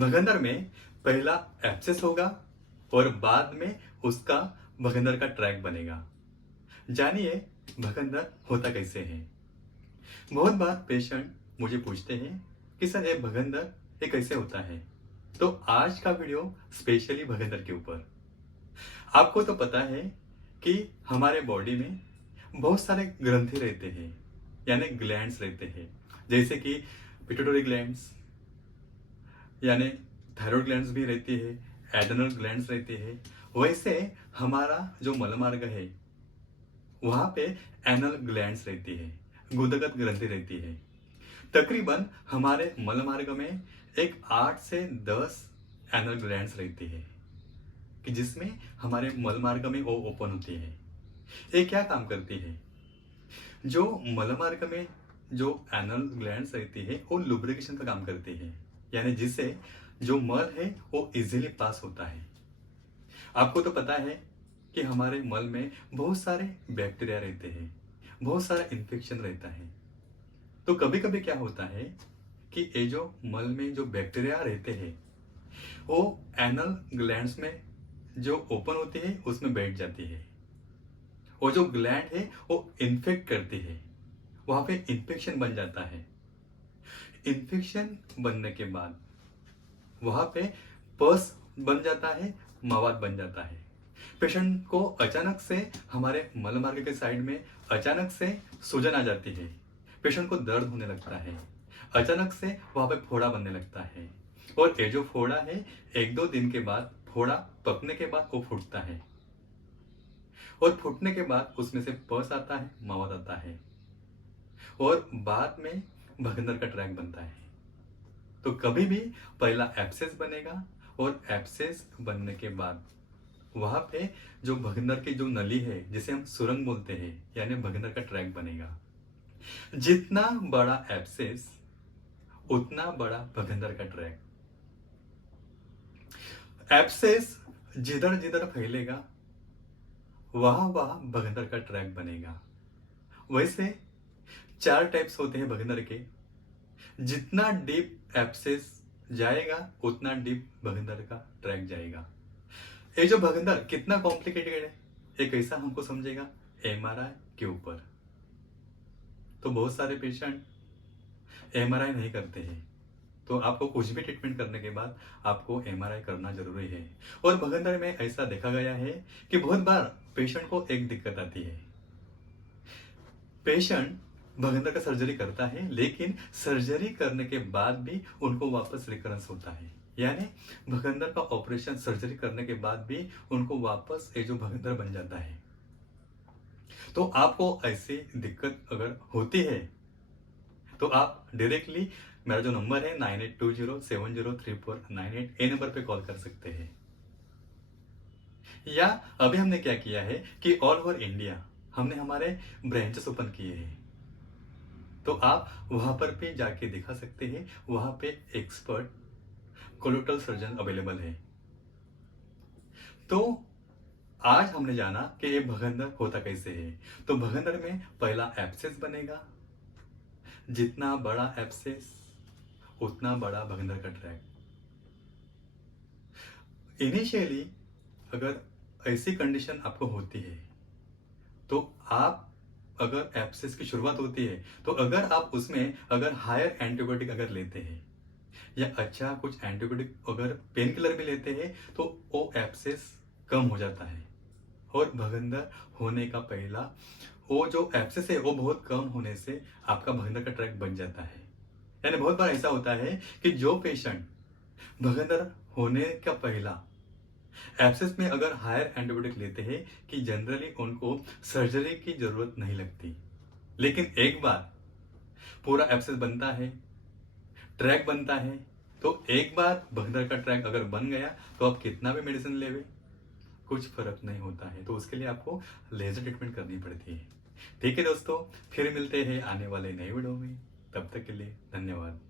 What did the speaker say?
भगंदर में पहला एब्सेस होगा और बाद में उसका भगंदर का ट्रैक बनेगा। जानिए भगंदर होता कैसे है। बहुत बार पेशेंट मुझे पूछते हैं कि सर ये भगंदर ये कैसे होता है। तो आज का वीडियो स्पेशली भगंदर के ऊपर। आपको तो पता है कि हमारे बॉडी में बहुत सारे ग्रंथि रहते हैं, यानी ग्लैंड्स रहते हैं, जैसे कि पिट्यूटरी ग्लैंड्स, यानी थायराइड ग्लैंड्स भी रहती है, एड्रेनल ग्लैंड्स रहती है। वैसे हमारा जो मलमार्ग है वहां पे एनल ग्लैंड्स रहती है, गुदगत ग्रंथि रहती है। तकरीबन हमारे मलमार्ग में एक 8 से 10 एनल ग्लैंड्स रहती है कि जिसमें हमारे मलमार्ग में वो ओपन होती है। ये क्या काम करती है? जो मलमार्ग में जो एनल ग्लैंड्स रहती है वो लुब्रिकेशन का काम करती है, यानी जिससे जो मल है वो इजीली पास होता है। आपको तो पता है कि हमारे मल में बहुत सारे बैक्टीरिया रहते हैं, बहुत सारा इन्फेक्शन रहता है। तो कभी कभी क्या होता है कि ये जो मल में जो बैक्टीरिया रहते हैं वो एनल ग्लैंड्स में जो ओपन होती है उसमें बैठ जाती है, और जो ग्लैंड है वो इन्फेक्ट करती है, वहां पे इन्फेक्शन बन जाता है। इन्फेक्शन बनने के बाद वहां पे पस बन जाता है, मवाद बन जाता है। पेशेंट को अचानक से हमारे मलमार्ग के साइड में अचानक से सूजन आ जाती है, पेशेंट को दर्द होने लगता है, अचानक से वहां पे फोड़ा बनने लगता है, और ये जो फोड़ा है 1-2 दिन के बाद, फोड़ा पकने के बाद वो फूटता है, और फूटने के बाद उसमें से पस आता है, मवाद आता है, और बाद में भगंदर का ट्रैक बनता है। तो कभी भी पहला एब्सेस बनेगा, और एब्सेस बनने के बाद वहां पे जो भगंदर की जो नली है जिसे हम सुरंग बोलते हैं, यानी भगंदर का ट्रैक बनेगा। जितना बड़ा एब्सेस उतना बड़ा भगंदर का ट्रैक। एब्सेस जिधर जिधर फैलेगा वहां वहां भगंदर का ट्रैक बनेगा। वैसे 4 टाइप्स होते हैं भगंदर के। जितना डीप एब्सेस जाएगा उतना डीप भगंदर का ट्रैक जाएगा। ये जो भगंदर कितना कॉम्प्लिकेटेड है ये कैसा हमको समझेगा? एमआरआई के ऊपर। तो बहुत सारे पेशेंट एमआरआई नहीं करते हैं, तो आपको कुछ भी ट्रीटमेंट करने के बाद आपको एमआरआई करना जरूरी है। और भगंदर में ऐसा देखा गया है कि बहुत बार पेशेंट को एक दिक्कत आती है। पेशेंट भगंदर का सर्जरी करता है, लेकिन सर्जरी करने के बाद भी उनको वापस रिकरेंस होता है, यानी भगंदर का ऑपरेशन सर्जरी करने के बाद भी उनको वापस ये जो भगंदर बन जाता है। तो आपको ऐसी दिक्कत अगर होती है तो आप डायरेक्टली मेरा जो नंबर है 9820703498 ए नंबर पे कॉल कर सकते हैं। या अभी हमने क्या किया है कि ऑल ओवर इंडिया हमने हमारे ब्रांचेस ओपन किए हैं, तो आप वहां पर भी जाके दिखा सकते हैं। वहां पे एक्सपर्ट कोलोरेक्टल सर्जन अवेलेबल है। तो आज हमने जाना कि ये भगंदर होता कैसे है। तो भगंदर में पहला एब्सेस बनेगा। जितना बड़ा एब्सेस उतना बड़ा भगंदर का ट्रैक। इनिशियली अगर ऐसी कंडीशन आपको होती है तो आप, अगर एब्सेस की शुरुआत होती है तो अगर आप उसमें अगर हायर एंटीबायोटिक अगर लेते हैं या अच्छा कुछ एंटीबायोटिक अगर पेन किलर भी लेते हैं तो वो एब्सेस कम हो जाता है, और भगंदर होने का पहला वो जो एब्सेस है वो बहुत कम होने से आपका भगंदर का ट्रैक बन जाता है। यानी बहुत बार ऐसा होता है कि जो पेशेंट भगंदर होने का पहला एब्सेस में अगर हायर एंटीबायोटिक लेते हैं कि जनरली उनको सर्जरी की जरूरत नहीं लगती, लेकिन एक बार पूरा एब्सेस बनता है, ट्रैक बनता है, तो एक बार भगंदर का ट्रैक अगर बन गया तो आप कितना भी मेडिसिन लेवे कुछ फर्क नहीं होता है। तो उसके लिए आपको लेजर ट्रीटमेंट करनी पड़ती है। ठीक है दोस्तों, फिर मिलते हैं आने वाले नए वीडियो में। तब तक के लिए धन्यवाद।